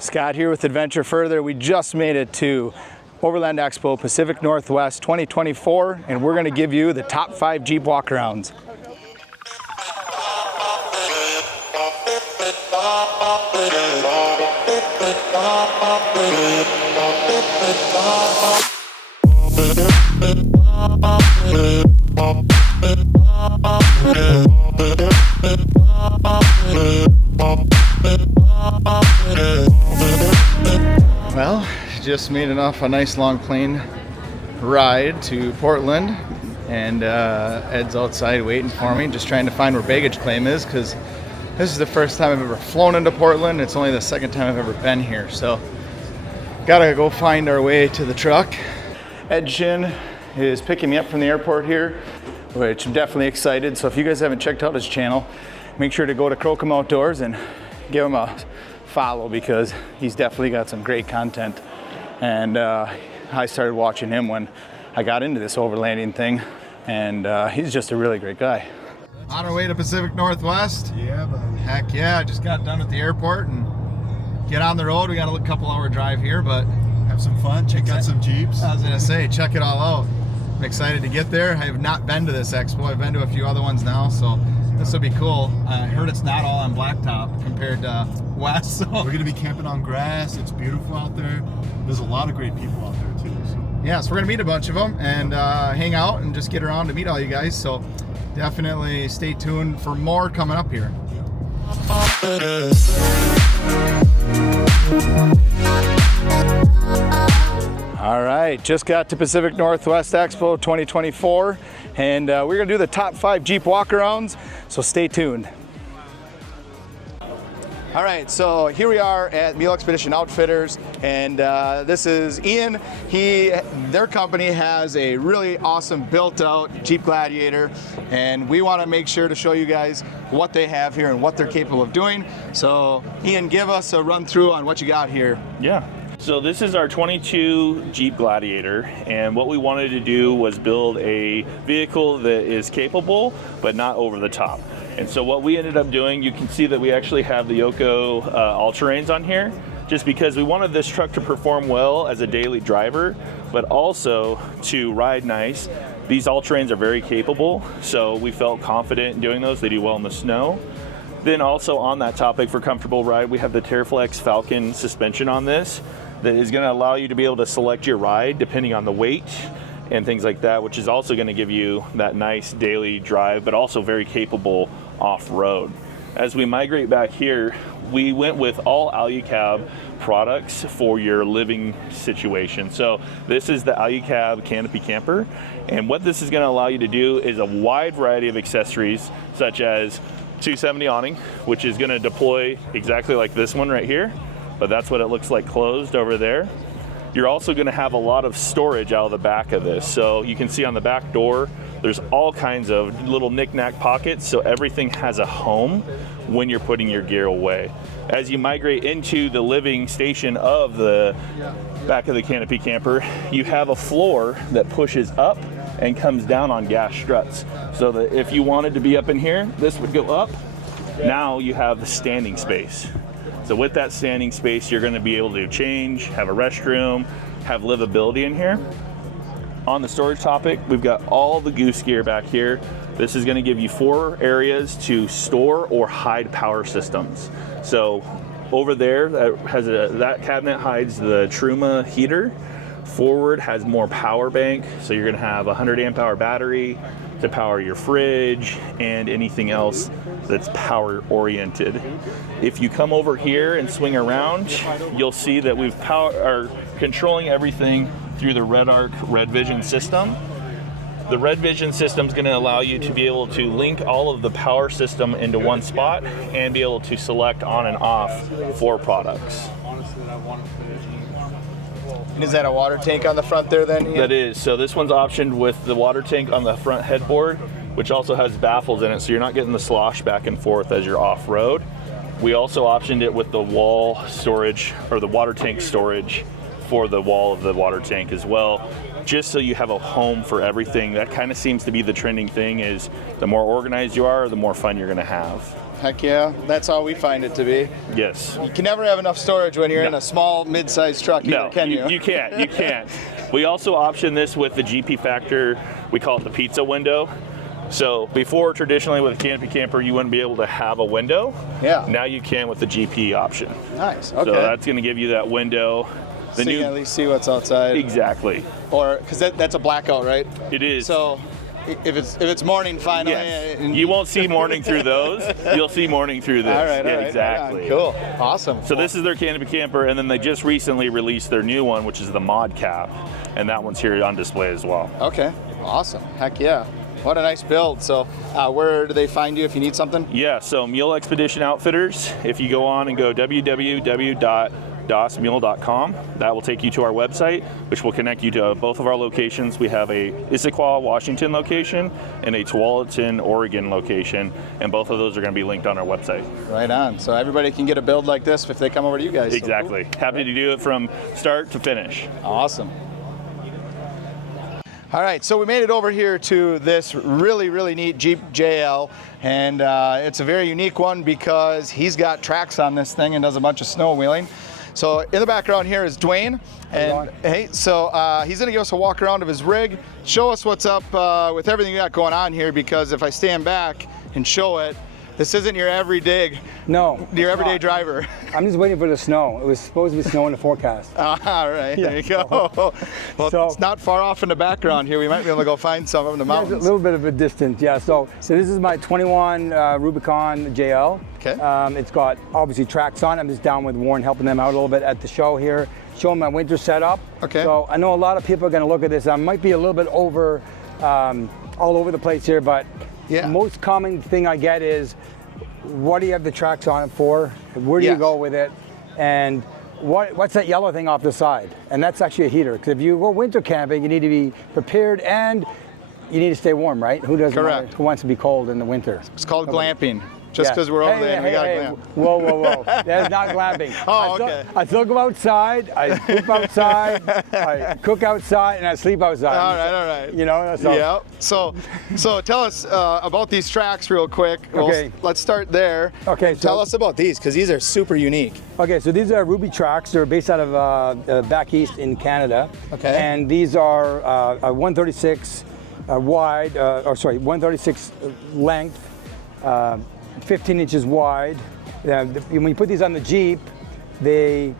Scott here with Adventure Further. We just made it to Overland Expo Pacific Northwest 2024, and we're going to give you the top 5 Jeep walkarounds. Well, just made a nice long plane ride to Portland, and Ed's outside waiting for me, just trying to find where baggage claim is, because this is the first time I've ever flown into Portland. It's only the second time I've ever been here, so gotta go find our way to the truck. Ed Shin is picking me up from the airport here, which I'm definitely excited. So if you guys haven't checked out his channel, make sure to go to Crocom Outdoors and give him a follow, because he's definitely got some great content. And I started watching him when I got into this overlanding thing, and he's just a really great guy. On our way to Pacific Northwest. Yeah, buddy. Heck yeah, just got done at the airport and get on the road. We got a couple hour drive here, but Have some fun, check out some Jeeps. I was gonna say, check it all out. I'm excited to get there. I have not been to this expo. I've been to a few other ones now, so this will be cool. I heard it's not all on blacktop compared to West. So. We're gonna be camping on grass. It's beautiful out there. There's a lot of great people out there too. So. Yeah, so we're gonna meet a bunch of them and hang out and just get around to meet all you guys. So definitely stay tuned for more coming up here. All right, just got to Pacific Northwest Expo 2024, and we're gonna do the top 5 Jeep walkarounds, so stay tuned. All right, so here we are at Mule Expedition Outfitters, and this is Ian. Their company has a really awesome built-out Jeep Gladiator, and we want to make sure to show you guys what they have here and what they're capable of doing. So, Ian, give us a run-through on what you got here. Yeah. So this is our 22 Jeep Gladiator, and what we wanted to do was build a vehicle that is capable but not over the top. And so what we ended up doing, you can see that we actually have the Yoko all-terrains on here, just because we wanted this truck to perform well as a daily driver, but also to ride nice. These all-terrains are very capable, so we felt confident in doing those. They do well in the snow. Then also on that topic for comfortable ride, we have the Terraflex Falcon suspension on this that is going to allow you to be able to select your ride depending on the weight and things like that, which is also going to give you that nice daily drive, but also very capable off-road. As we migrate back here, we went with all Alucab products for your living situation. So this is the Alucab Canopy Camper, and what this is going to allow you to do is a wide variety of accessories, such as 270 awning, which is going to deploy exactly like this one right here, but that's what it looks like closed over there. You're also going to have a lot of storage out of the back of this. So you can see on the back door, there's all kinds of little knick-knack pockets, so everything has a home when you're putting your gear away. As you migrate into the living station of the back of the Canopy Camper, you have a floor that pushes up and comes down on gas struts. So that if you wanted to be up in here, this would go up. Now you have the standing space. So with that standing space, you're going to be able to change, have a restroom, have livability in here. On the storage topic, we've got all the goose gear back here. This is going to give you 4 areas to store or hide power systems. So over there, that cabinet hides the Truma heater. Forward has more power bank, so you're going to have a 100 amp hour battery to power your fridge and anything else that's power oriented. If you come over here and swing around, you'll see that we've are controlling everything through the RedArc Red Vision system. The Red Vision system is going to allow you to be able to link all of the power system into one spot and be able to select on and off for products. And is that a water tank on the front there then, Ian? That is. So this one's optioned with the water tank on the front headboard, which also has baffles in it, so you're not getting the slosh back and forth as you're off-road. We also optioned it with the wall storage, or the water tank storage for the wall of the water tank as well, just so you have a home for everything. That kind of seems to be the trending thing, is the more organized you are, the more fun you're going to have. Heck yeah, that's how we find it to be. Yes. You can never have enough storage when you're in a small, mid-sized truck, either, can you? You can't. You can't. We also option this with the GP Factor. We call it the pizza window. So before, traditionally with a canopy camper, you wouldn't be able to have a window. Yeah. Now you can with the GP option. Nice. Okay. So that's going to give you that window. So you can at least see what's outside. Exactly. Or because that's a blackout, right? It is. So if it's morning finally, yes. You won't see morning through those. You'll see morning through this. All right. Exactly. Right, cool. Awesome. So this is their canopy camper, and then they just recently released their new one, which is the mod cap, and that one's here on display as well. Okay. Awesome. Heck yeah. What a nice build. So where do they find you if you need something? Yeah, so Mule Expedition Outfitters, if you go on and go www.dasmule.com, that will take you to our website, which will connect you to both of our locations. We have a Issaquah, Washington location and a Tualatin, Oregon location, and both of those are going to be linked on our website. Right on. So everybody can get a build like this if they come over to you guys. Exactly. So cool. Happy to do it from start to finish. Awesome. All right, so we made it over here to this really, really neat Jeep JL, and it's a very unique one because he's got tracks on this thing and does a bunch of snow wheeling. So in the background here is Dwayne, and hey, so he's gonna give us a walk around of his rig, show us what's up with everything you got going on here, because if I stand back and show it, this isn't your everyday driver. I'm just waiting for the snow. It was supposed to be snow in the forecast. All right, there you go. Well, so, it's not far off in the background here. We might be able to go find some in the mountains. A little bit of a distance, yeah. So this is my 21 Rubicon JL. Okay. It's got obviously tracks on. I'm just down with Warren helping them out a little bit at the show here, showing my winter setup. Okay. So I know a lot of people are going to look at this. I might be a little bit all over the place here, but yeah. Most common thing I get is, what do you have the tracks on it for? Where do you go with it? And what's that yellow thing off the side? And that's actually a heater. Because if you go winter camping, you need to be prepared and you need to stay warm, right? Who wants to be cold in the winter? It's called glamping. Just because we're over there, we got to glamp. Whoa. That's not glamping. Okay. I still go outside, I poop outside, I cook outside, and I sleep outside. All right. You know? Yeah. So tell us about these tracks real quick. Okay. Let's start there. Okay. Tell us about these, because these are super unique. Okay, so these are Ruby tracks. They're based out of back east in Canada. Okay. And these are a 136 136 length, 15 inches wide. When you put these on the Jeep, they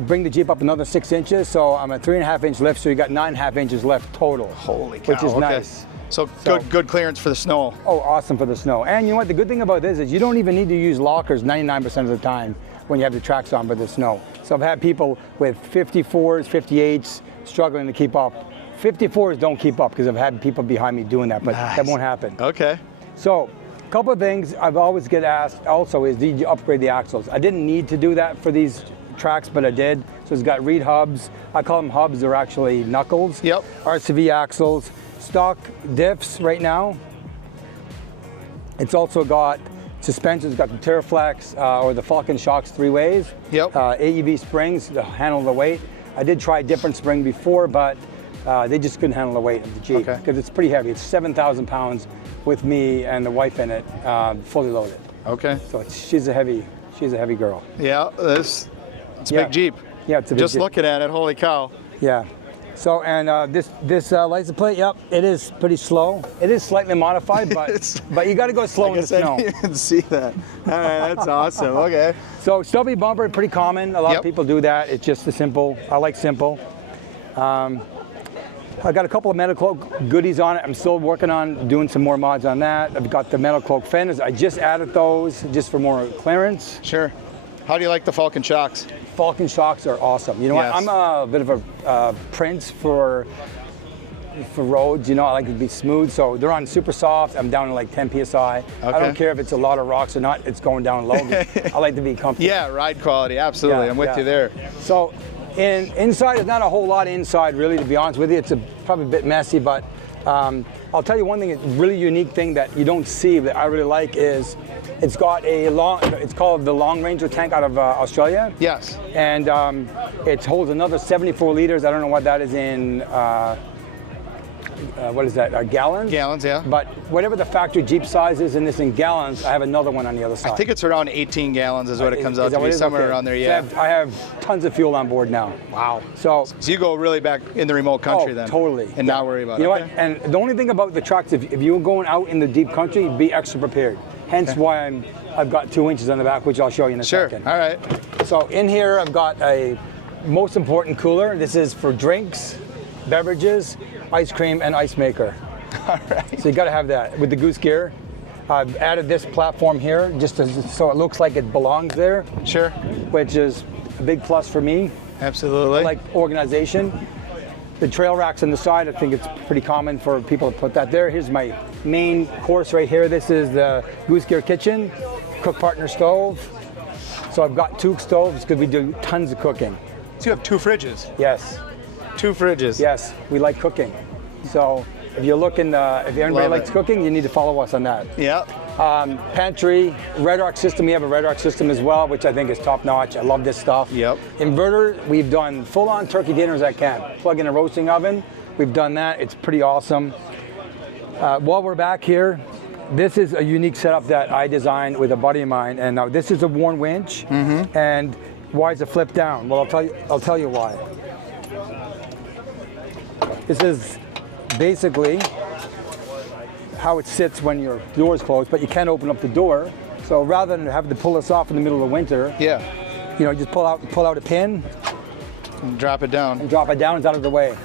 bring the Jeep up another 6 inches. So I'm a 3.5 inch lift, so you got 9.5 inches left total. Holy cow. Which is nice. So good clearance for the snow. Oh, awesome for the snow. And you know what, the good thing about this is you don't even need to use lockers 99% of the time when you have the tracks on for the snow. So I've had people with 54s, 58s struggling to keep up. 54s don't keep up because I've had people behind me doing that, but that won't happen. Okay. So a couple of things I've always get asked also is, did you upgrade the axles? I didn't need to do that for these tracks, but I did. So it's got reed hubs. I call them hubs, they're actually knuckles. Yep. RCV axles, stock diffs right now. It's also got suspensions, got the Terraflex or the Falcon Shocks 3-ways. Yep. AEV springs to handle the weight. I did try a different spring before, but they just couldn't handle the weight of the Jeep because it's pretty heavy. It's 7,000 pounds with me and the wife in it, fully loaded. Okay. So she's a heavy girl. Yeah, it's a big Jeep. Yeah, it's a big Just Jeep. looking at it, holy cow. Yeah. So, and this license plate, yep, it is pretty slow. It is slightly modified, but you got to go slow in the snow. I didn't even see that. All right, that's awesome. Okay. So stubby bumper, pretty common. A lot of people do that. It's just the simple. I like simple. I got a couple of Metal Cloak goodies on it. I'm still working on doing some more mods on that. I've got the Metal Cloak fenders. I just added those just for more clearance. Sure. How do you like the Falcon Shocks? Falcon Shocks are awesome. You know what? I'm a bit of a prince for roads. You know, I like it to be smooth. So they're on super soft. I'm down to like 10 PSI. Okay. I don't care if it's a lot of rocks or not. It's going down low. I like to be comfortable. Yeah, ride quality. Absolutely. Yeah, I'm with you there. So inside, there's not a whole lot inside, really, to be honest with you. It's probably a bit messy, but I'll tell you one thing, a really unique thing that you don't see that I really like is it's got it's called the Long Ranger tank out of Australia. Yes. And it holds another 74 liters. I don't know what that is in, what is that, gallons? Gallons, yeah. But whatever the factory Jeep size is in this in gallons, I have another one on the other side. I think it's around 18 gallons is what it comes out to be, somewhere around there, yeah. So I have tons of fuel on board now. Wow. So you go really back in the remote country then? Totally. And not worry about it. You know what? And the only thing about the trucks, if you're going out in the deep country, be extra prepared. Hence why I've got 2 inches on the back, which I'll show you in a second. Sure, all right. So in here, I've got a most important cooler. This is for drinks, beverages, ice cream, and ice maker. All right. So you got to have that with the Goose gear. I've added this platform here just so it looks like it belongs there. Sure. Which is a big plus for me. Absolutely. I like organization. The trail racks on the side, I think it's pretty common for people to put that there. Here's my main course right here. This is the Goose Gear kitchen, cook partner stove. So I've got 2 stoves because we do tons of cooking. So you have 2 fridges? Yes. 2 fridges? Yes, we like cooking. So if you're looking, if anybody likes cooking, you need to follow us on that. Yeah. Pantry, Red Arc system, we have a Red Arc system as well, which I think is top notch. I love this stuff. Yep. Inverter, we've done full-on turkey dinners at camp. Plug in a roasting oven, we've done that, it's pretty awesome. While we're back here, this is a unique setup that I designed with a buddy of mine, and now this is a worn winch, and why is it flipped down? Well, I'll tell you why. This is basically how it sits when your door is closed, but you can't open up the door. So rather than having to pull this off in the middle of winter, yeah, you know, just pull out a pin, and drop it down. And drop it down. It's out of the way.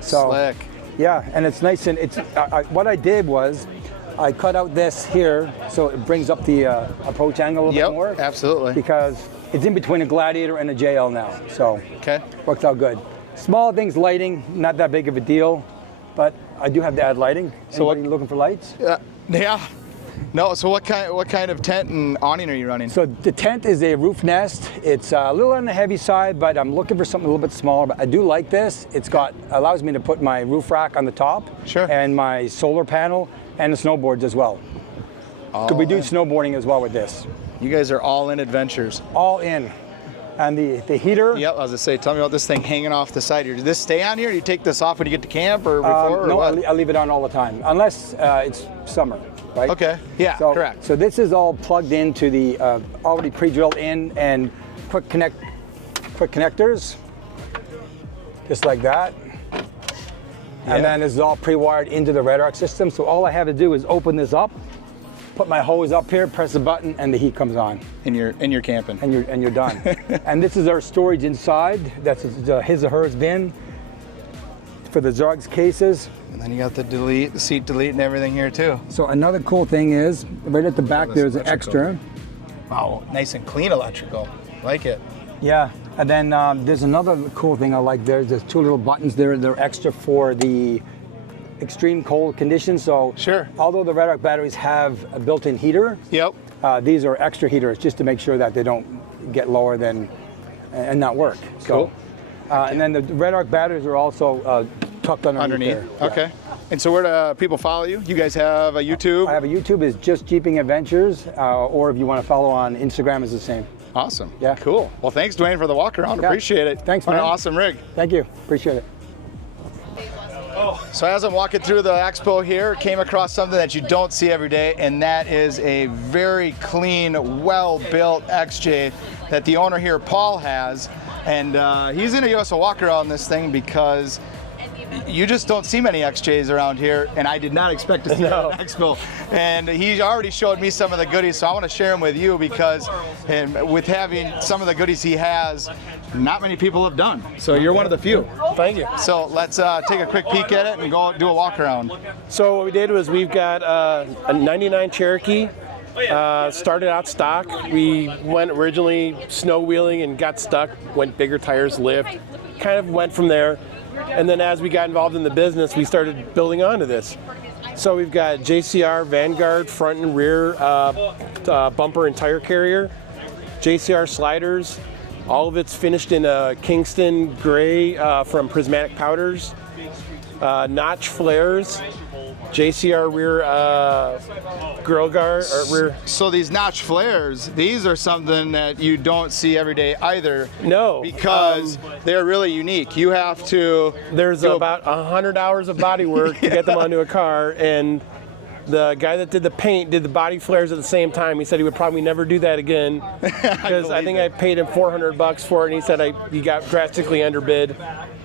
So, slick. Yeah, and it's nice. And it's what I did was I cut out this here so it brings up the approach angle a little bit more. Yep, absolutely. Because it's in between a Gladiator and a JL now. So works out good. Small things, lighting, not that big of a deal, but I do have to add lighting. So anybody looking for lights? Yeah. No, so what kind of tent and awning are you running? So the tent is a roof nest. It's a little on the heavy side, but I'm looking for something a little bit smaller. But I do like this. It's allows me to put my roof rack on the top. Sure. And my solar panel and the snowboards as well. Could we do snowboarding as well with this? You guys are all in adventures. All in. And the heater. Yep, I was gonna say, tell me about this thing hanging off the side here. Does this stay on here? Do you take this off when you get to camp or before? No, or what? I leave it on all the time, unless it's summer, right? Okay, yeah, correct. So this is all plugged into the already pre-drilled in and quick connectors, just like that. Yeah. And then this is all pre-wired into the Red Arc system. So all I have to do is open this up, put my hose up here, press the button, and the heat comes on. And you're camping. And you're done. And this is our storage inside. That's his or hers bin for the Zargs cases. And then you got the seat delete and everything here too. So another cool thing is, right at the back there's an extra. Wow, nice and clean electrical. Like it. Yeah, and then there's another cool thing I like there. There's 2 little buttons there. They're extra for the extreme cold conditions. So although the Red Arc batteries have a built-in heater, these are extra heaters just to make sure that they don't get lower than and not work. Cool. So, and then the Red Arc batteries are also tucked underneath there. Okay. And so where do people follow you? You guys have a YouTube? I have a YouTube. It's just Jeeping Adventures, or if you want to follow on Instagram, is the same. Awesome. Yeah. Cool. Well, thanks, Dwayne, for the walk around. Yeah. Appreciate it. Thanks, man. man. What an awesome rig. Thank you. Appreciate it. So as I'm walking through the expo here, came across something that you don't see every day, and that is a very clean, well-built XJ that the owner here, Paul, has. And he's going to give us a walk around this thing because you just don't see many XJs around here, and I did not expect to see that at Expo. And he already showed me some of the goodies, so I want to share them with you because with having some of the goodies he has, not many people have done. So you're one of the few. Thank you. So let's take a quick peek at it and go do a walk around. So what we did was we've got a 99 Cherokee. Started out stock. We went originally snow wheeling and got stuck, went bigger tires, lift, kind of went from there. And then as we got involved in the business, we started building onto this. So we've got JCR Vanguard front and rear bumper and tire carrier, JCR sliders. All of it's finished in a Kingston gray from Prismatic Powders. notch flares, JCR rear grill guard or rear. So these notch flares, these are something that you don't see every day either. No, because they're really unique. You have to. There's about 100 hours of body work to get them onto a car, and the guy that did the paint did the body flares at the same time. He said he would probably never do that again because I think I paid him $400 for it, and he said he got drastically underbid.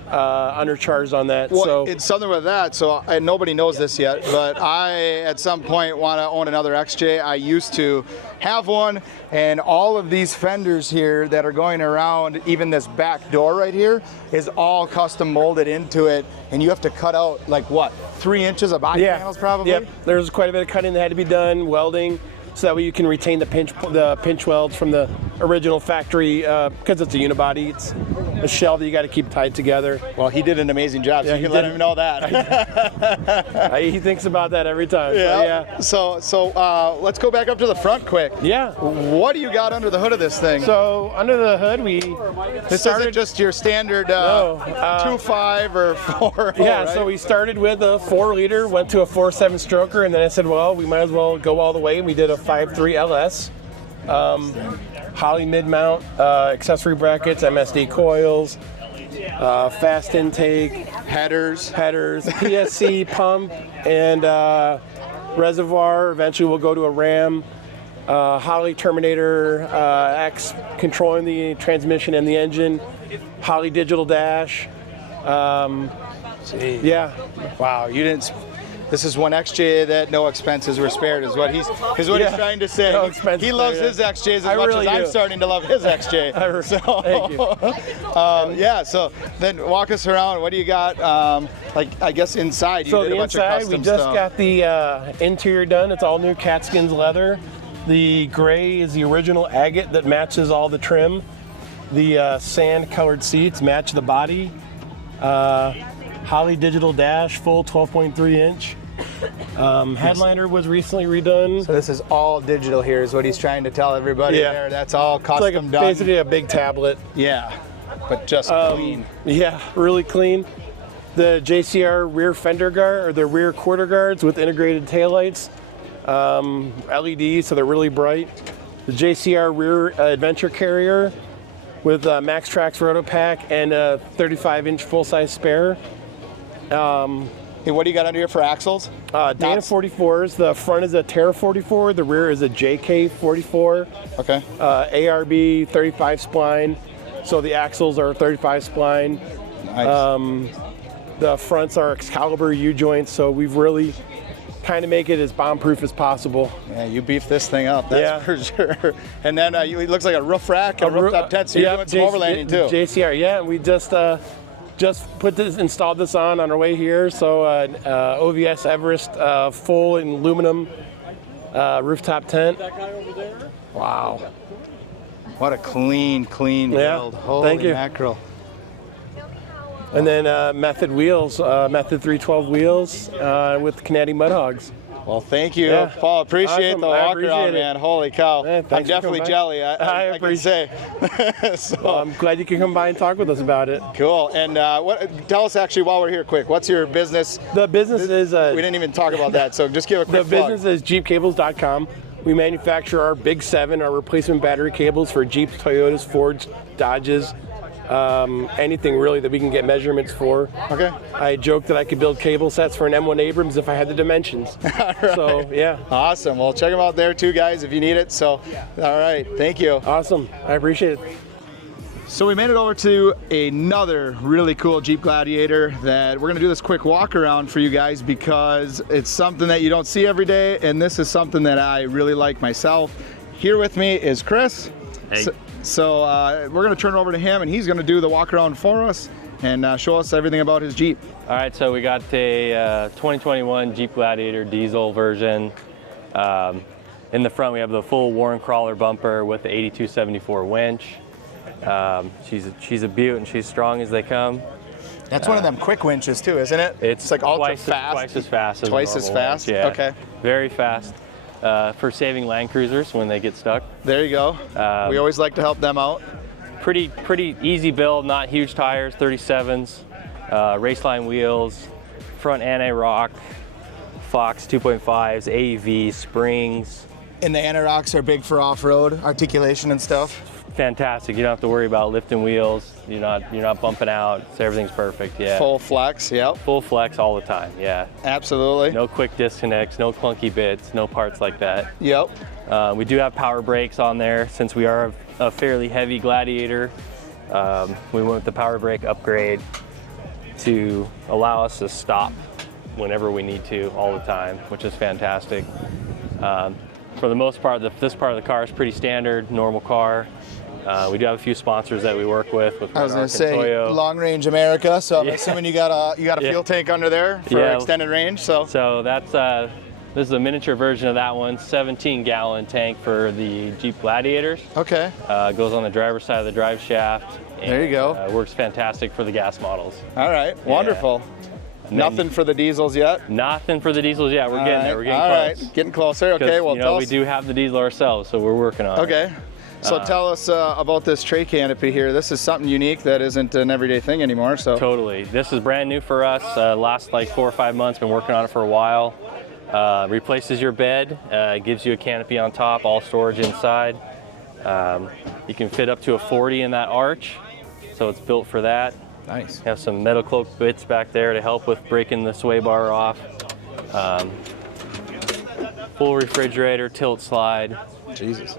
Undercharged on that. Well, so it's something with that. So and nobody knows this yet, but I at some point want to own another XJ. I used to have one, and all of these fenders here that are going around, even this back door right here, is all custom molded into it, and you have to cut out like what, 3 inches of body panels probably. Yep. There's quite a bit of cutting that had to be done, welding, so that way you can retain the pinch welds from the original factory because it's a unibody. It's a shell that you got to keep tied together. Well, he did an amazing job, so you can let him know that. He thinks about that every time. Yeah. So let's go back up to the front quick. Yeah. What do you got under the hood of this thing? So under the hood, This isn't just your standard 2.5 or 4. Yeah. Right? So we started with a 4-liter, went to a 4.7 stroker, and then I said, well, we might as well go all the way. We did a 5.3 LS. Holley mid-mount, accessory brackets, MSD coils, fast intake, headers, PSC pump, and reservoir. Eventually we'll go to a Ram. Holley Terminator X controlling the transmission and the engine. Holley digital dash. Yeah. Wow, you didn't. This is one XJ that no expenses were spared, is what he's trying to say. No expenses he loves spared, his XJs as much really as I'm do. starting to love his XJ. Thank you. Yeah. So then walk us around. What do you got? I guess inside you So did a the bunch inside, of we custom just stuff. got the interior done. It's all new Catskins leather. The gray is the original agate that matches all the trim. The sand-colored seats match the body. Holley digital dash, full 12.3 inch. Headliner was recently redone. So this is all digital here, is what he's trying to tell everybody there. That's all It's custom like done. basically a big tablet. Yeah, but just clean. Yeah, really clean. The JCR rear fender guard, or the rear quarter guards with integrated taillights. LEDs, so they're really bright. The JCR rear adventure carrier with MaxTrax roto pack and a 35-inch full-size spare. Hey, what do you got under here for axles? Dana 44s. The front is a Terra 44. The rear is a JK 44. Okay. ARB 35 spline. So the axles are 35 spline. Nice. The fronts are Excalibur U-joints. So we've really kind of make it as bomb-proof as possible. Yeah, you beefed this thing up, that's for sure. And then it looks like a roof rack, a rooftop tent, so you're doing some overlanding too. JCR, yeah, we just installed this on our way here. So OVS Everest full in aluminum rooftop tent. Wow. What a clean build. Holy thank you. mackerel. And then Method wheels, Method 312 wheels with Canadian Mud Hogs. Well, thank you, Yeah. Paul. Appreciate Awesome. the I walk appreciate around, it. man. Holy cow. Man, I'm thanks for definitely coming by. jelly, I can say. So, Well, I'm glad you could come by and talk with us about it. cool. And tell us actually while we're here quick, what's your business? The business is We didn't even talk about that, so just give a quick the plug. business is JeepCables.com. We manufacture our Big 7, our replacement battery cables for Jeeps, Toyotas, Fords, Dodges, anything really that we can get measurements for. Okay. I joked that I could build cable sets for an M1 Abrams if I had the dimensions. So, yeah. Awesome. Well, check them out there too, guys, if you need it. So, all right. Thank you. Awesome. I appreciate it. So we made it over to another really cool Jeep Gladiator that we're going to do this quick walk around for you guys because it's something that you don't see every day, and this is something that I really like myself. Here with me is Chris. Hey. So we're going to turn it over to him, and he's going to do the walk around for us and show us everything about his Jeep. All right, so we got a 2021 Jeep Gladiator diesel version. In the front, we have the full Warren crawler bumper with the 8274 winch. She's a beaut, and she's strong as they come. That's one of them quick winches too, isn't it? It's like ultra twice as fast as a Twice as normal fast? winch, yeah. Okay. Very fast for saving Land Cruisers when they get stuck. There you go. We always like to help them out. Pretty easy build, not huge tires, 37s. raceline wheels, front anti-rock, Fox 2.5s, AEV, springs. And the anti-rocks are big for off-road articulation and stuff. Fantastic. You don't have to worry about lifting wheels. You're not bumping out. So everything's perfect. Yeah. Full flex. Yep. Full flex all the time. Yeah. Absolutely. No quick disconnects. No clunky bits. No parts like that. Yep. We do have power brakes on there since we are a fairly heavy Gladiator. We went with the power brake upgrade to allow us to stop whenever we need to all the time, which is fantastic. For the most part, this part of the car is pretty standard, normal car. We do have a few sponsors that we work with I was going to say Long Range America, so I'm assuming you got a fuel tank under there for extended range. So that's this is a miniature version of that one, 17-gallon tank for the Jeep Gladiators. Okay. Goes on the driver's side of the drive shaft. And, there you go. Works fantastic for the gas models. All right, wonderful. Nothing for the diesels yet? Nothing for the diesels yet. We're getting there. We're getting close. Right, getting closer. Okay, well, we do have the diesel ourselves, so we're working on it. Okay. So tell us about this tray canopy here. This is something unique that isn't an everyday thing anymore. So totally. This is brand new for us. Last like 4 or 5 months. Been working on it for a while. Replaces your bed. Gives you a canopy on top. All storage inside. You can fit up to a 40 in that arch. So it's built for that. Nice. Have some metal cloak bits back there to help with breaking the sway bar off. Full refrigerator, tilt slide. Jesus.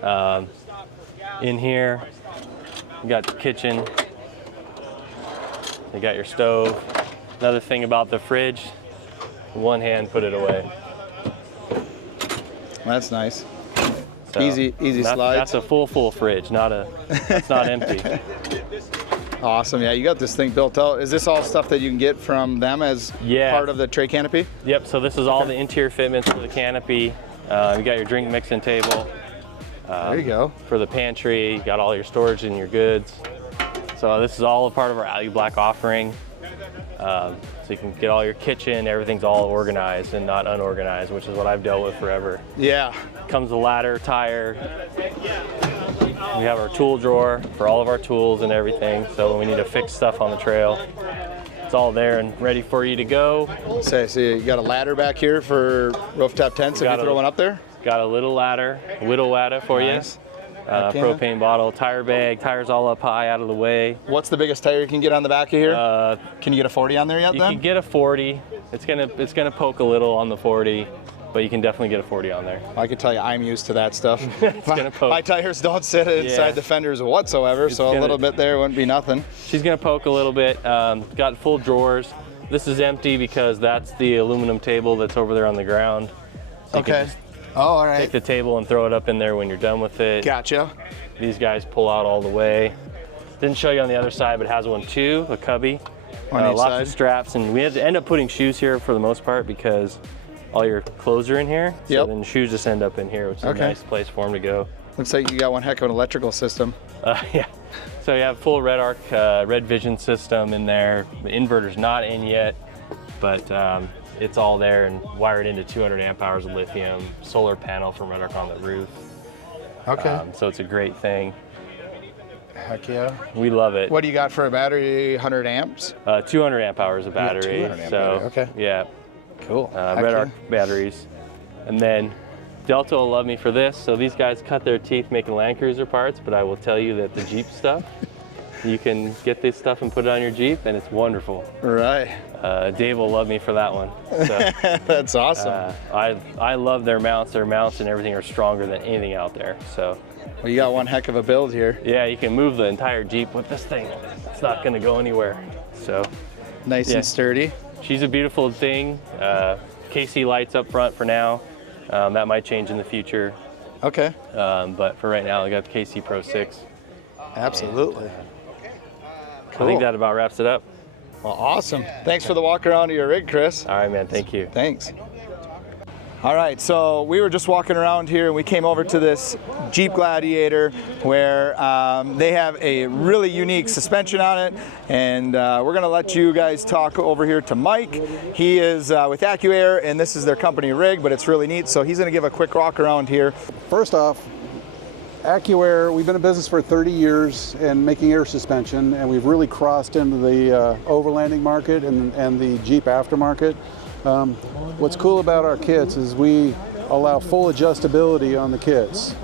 In here, you got the kitchen. You got your stove. Another thing about the fridge, one hand put it away. That's nice. So easy slide. That's a full fridge, that's not empty. Awesome. Yeah, you got this thing built out. Is this all stuff that you can get from them as part of the tray canopy? Yep. So this is all the interior fitments for the canopy. You got your drink mixing table. There you go. For the pantry, you got all your storage and your goods. So this is all a part of our Alloy Black offering. So you can get all your kitchen, everything's all organized and not unorganized, which is what I've dealt with forever. Yeah. Comes a ladder, tire. We have our tool drawer for all of our tools and everything. So when we need to fix stuff on the trail, it's all there and ready for you to go. So you got a ladder back here for rooftop tents if you throw one up there? Got a little ladder, whittle ladder for you. Propane bottle, tire bag, tires all up high out of the way. What's the biggest tire you can get on the back of here? Can you get a 40 on there yet? You can get a 40. It's gonna poke a little on the 40, but you can definitely get a 40 on there. I can tell you, I'm used to that stuff. It's gonna poke. My tires don't sit inside the fenders whatsoever, so a little bit there wouldn't be nothing. She's gonna poke a little bit. Got full drawers. This is empty because that's the aluminum table that's over there on the ground. So okay. Oh, all right. Take the table and throw it up in there when you're done with it. Gotcha. These guys pull out all the way. Didn't show you on the other side, but it has one too, a cubby. On each lots side. of straps, and we had to end up putting shoes here for the most part because all your clothes are in here. So then shoes just end up in here, which is a nice place for them to go. Looks like you got one heck of an electrical system. Yeah. So you have full red arc, red vision system in there. The inverter's not in yet, but it's all there and wired into 200 amp hours of lithium, solar panel from Red Arc on the roof. Okay. So it's a great thing. Heck yeah. We love it. What do you got for a battery? 100 amps? 200 amp hours of battery. 200 amp battery. Okay. Yeah. Cool. Red Arc batteries. And then Delta will love me for this. So these guys cut their teeth making Land Cruiser parts, but I will tell you that the Jeep stuff, you can get this stuff and put it on your Jeep, and it's wonderful. Right. Dave will love me for that one. So, that's awesome. I love their mounts. Their mounts and everything are stronger than anything out there. So. Well, you got one heck of a build here. Yeah, you can move the entire Jeep with this thing. It's not going to go anywhere. So. Nice and sturdy. She's a beautiful thing. KC lights up front for now. That might change in the future. Okay. But for right now, I got the KC Pro 6. Absolutely. Cool. I think that about wraps it up. Well, awesome. Thanks for the walk around of your rig, Chris. All right, man. Thank you. Thanks. All right, so we were just walking around here and we came over to this Jeep Gladiator where they have a really unique suspension on it, and we're gonna let you guys talk over here to Mike. He is with AccuAir, and this is their company rig, but it's really neat, so he's gonna give a quick walk around here. First off, AccuAir, we've been in business for 30 years and making air suspension, and we've really crossed into the overlanding market and the Jeep aftermarket. What's cool about our kits is we allow full adjustability on the kits.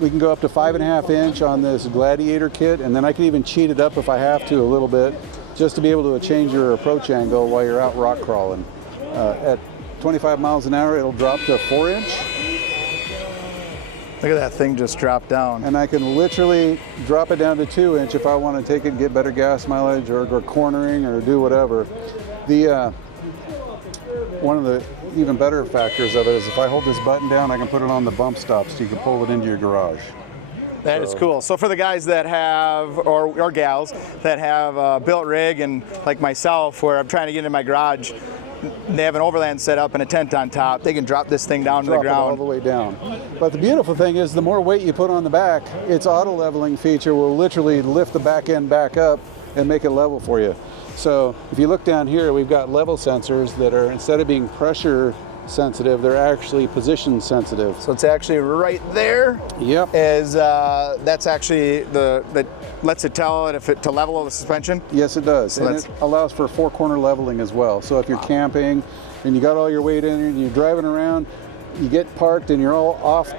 We can go up to 5.5 inch on this Gladiator kit, and then I can even cheat it up if I have to a little bit, just to be able to change your approach angle while you're out rock crawling. At 25 miles an hour, it'll drop to 4 inch. Look at that thing just drop down. And I can literally drop it down to 2 inch if I want to take it and get better gas mileage or go cornering or do whatever. One of the even better factors of it is if I hold this button down, I can put it on the bump stop so you can pull it into your garage. That is cool. So for the guys that have, or gals, that have a built rig and like myself, where I'm trying to get into my garage, they have an Overland set up and a tent on top, they can drop this thing down to the ground. All the way down. But the beautiful thing is the more weight you put on the back, its auto leveling feature will literally lift the back end back up and make it level for you. So if you look down here, we've got level sensors that are, instead of being pressure sensitive, they're actually position sensitive. So it's actually right there. Yep. That's actually that lets it tell it if it to level the suspension. Yes, it does. So and it allows for 4-corner leveling as well. So if you're camping and you got all your weight in and you're driving around, you get parked and you're all off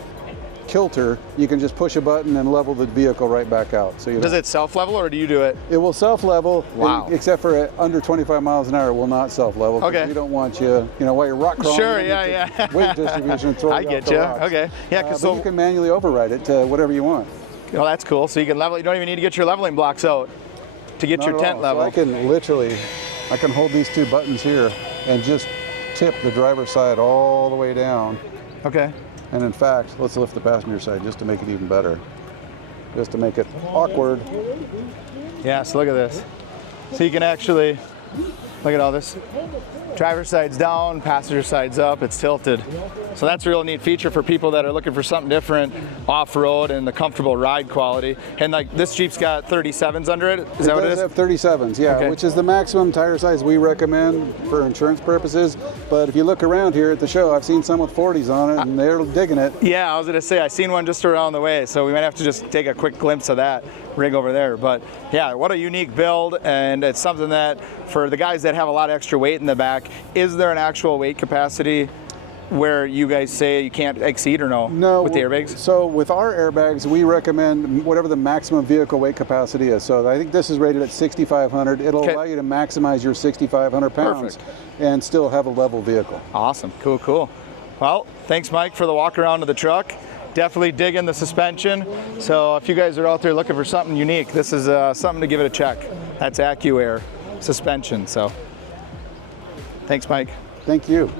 kilter, you can just push a button and level the vehicle right back out. So does it self-level or do you do it? It will self-level. Wow. Except for under 25 miles an hour, it will not self-level. Okay. We don't want you know, while you're rock crawling. Sure, yeah. Weight distribution, throw I it get off you. the rocks. Okay. Yeah, but you can manually override it to whatever you want. Well, that's cool. So you can level. You don't even need to get your leveling blocks out to get your tent level. So I can hold these 2 buttons here and just tip the driver's side all the way down. Okay. And in fact, let's lift the passenger side just to make it even better. Just to make it awkward. Yeah, so look at this. So you can actually, look at all this. Driver's side's down, passenger side's up, it's tilted. So that's a real neat feature for people that are looking for something different off-road and the comfortable ride quality. And like this Jeep's got 37s under it, is that what it is? It does have 37s, yeah, Okay. which is the maximum tire size we recommend for insurance purposes. But if you look around here at the show, I've seen some with 40s on it and they're digging it. Yeah, I was gonna say, I seen one just around the way, so we might have to just take a quick glimpse of that rig over there. But yeah, what a unique build, and it's something that for the guys that have a lot of extra weight in the back, is there an actual weight capacity where you guys say you can't exceed or no? No. With the airbags? So with our airbags, we recommend whatever the maximum vehicle weight capacity is. So I think this is rated at 6,500. It'll allow you to maximize your 6,500 pounds and still have a level vehicle. Awesome, cool. Well, thanks Mike for the walk around of the truck. Definitely digging the suspension. So if you guys are out there looking for something unique, this is something to give it a check. That's AccuAir suspension, so. Thanks, Mike. Thank you.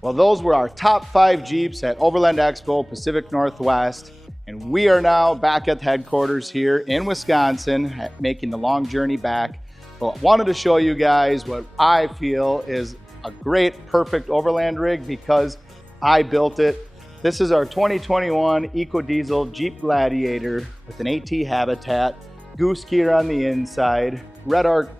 Well, those were our top 5 Jeeps at Overland Expo, Pacific Northwest. And we are now back at the headquarters here in Wisconsin, making the long journey back. But I wanted to show you guys what I feel is a great, perfect Overland rig because I built it. This is our 2021 Eco Diesel Jeep Gladiator with an AT habitat, goose gear on the inside, Red Arc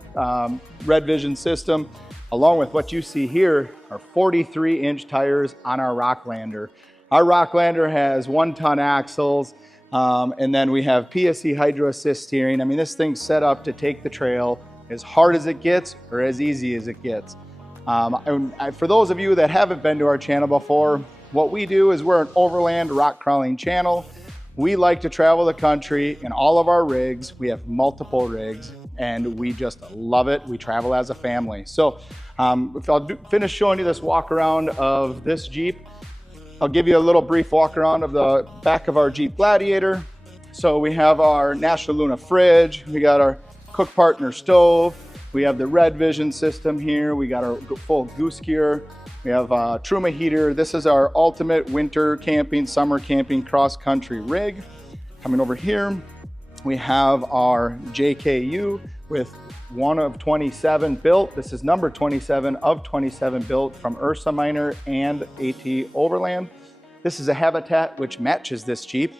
Red Vision system, along with what you see here are 43-inch tires on our Rocklander. Our Rocklander has 1-ton axles, and then we have PSC Hydro Assist steering. I mean, this thing's set up to take the trail as hard as it gets or as easy as it gets. For those of you that haven't been to our channel before, what we do is we're an overland rock crawling channel. We like to travel the country in all of our rigs. We have multiple rigs and we just love it. We travel as a family. So if I'll finish showing you this walk around of this Jeep, I'll give you a little brief walk around of the back of our Jeep Gladiator. So we have our National Luna fridge. We got our Cook Partner stove. We have the Red Vision system here. We got our full goose gear. We have a Truma heater. This is our ultimate winter camping, summer camping, cross-country rig. Coming over here, we have our JKU with 1 of 27 built. This is number 27 of 27 built from Ursa Minor and AT Overland. This is a habitat which matches this Jeep.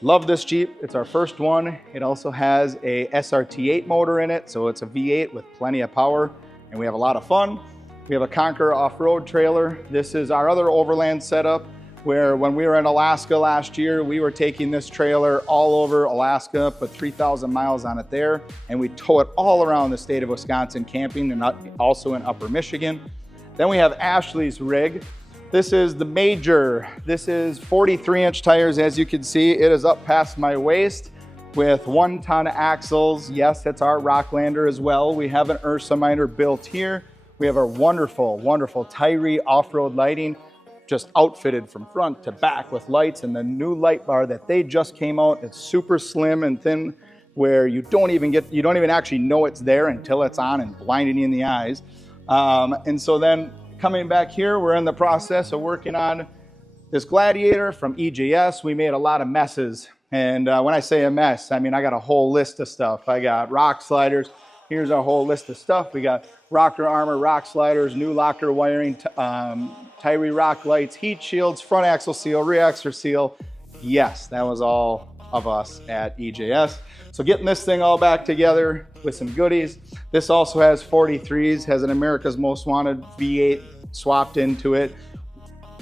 Love this Jeep. It's our first one. It also has a SRT8 motor in it, so it's a V8 with plenty of power. and we have a lot of fun. We have a Conquer off-road trailer. This is our other overland setup, where when we were in Alaska last year, we were taking this trailer all over Alaska, put 3,000 miles on it there, and we tow it all around the state of Wisconsin camping, and also in Upper Michigan. Then we have Ashley's rig. This is the Major. This is 43-inch tires. As you can see, it is up past my waist with 1-ton axles. Yes, it's our Rocklander as well. We have an Ursa Minor built here. We have our wonderful, wonderful Tyri off-road lighting, just outfitted from front to back with lights, and the new light bar that they just came out. It's super slim and thin, where you don't even actually know it's there until it's on and blinding you in the eyes. And so then coming back here, we're in the process of working on this Gladiator from EJS. We made a lot of messes. And when I say a mess, I mean, I got a whole list of stuff. I got rock sliders. Here's our whole list of stuff. We got rocker armor, rock sliders, new locker wiring, Tyri rock lights, heat shields, front axle seal, rear axle seal. Yes, that was all of us at EJS. So getting this thing all back together with some goodies. This also has 43s, has an America's Most Wanted V8 swapped into it.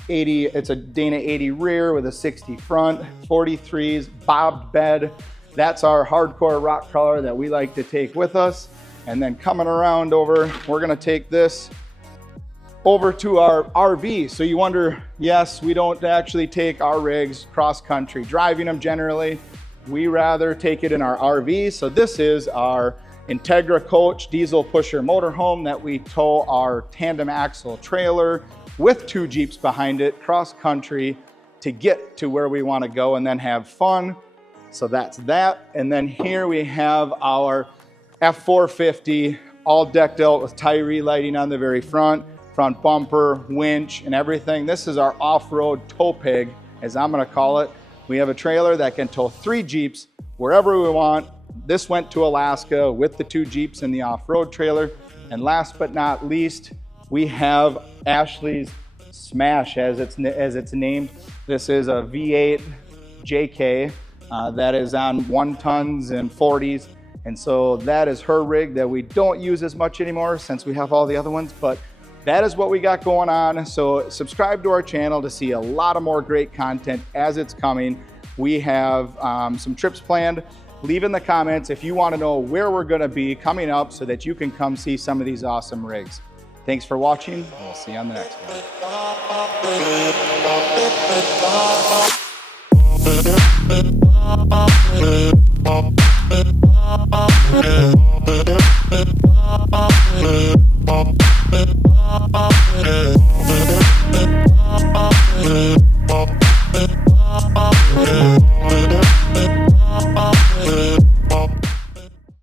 It's a Dana 80 rear with a 60 front, 43s, bobbed bed. That's our hardcore rock crawler that we like to take with us. And then coming around over, we're gonna take this over to our RV. So you wonder, yes, we don't actually take our rigs cross country driving them generally. We rather take it in our RV. So this is our Integra Coach diesel pusher motorhome that we tow our tandem axle trailer with 2 Jeeps behind it cross country to get to where we want to go and then have fun. So that's that. And then here we have our F450 all decked out with Tyri lighting on the very front bumper, winch, and everything. This is our off-road tow pig, as I'm gonna call it. We have a trailer that can tow 3 Jeeps wherever we want. This went to Alaska with the 2 Jeeps and the off-road trailer. And last but not least, we have Ashley's Smash, as it's named. This is a V8 JK that is on 1-tons and 40s. And so that is her rig that we don't use as much anymore since we have all the other ones, but that is what we got going on. So subscribe to our channel to see a lot of more great content as it's coming. We have some trips planned. Leave in the comments if you want to know where we're going to be coming up so that you can come see some of these awesome rigs. Thanks for watching. We'll see you on the next one.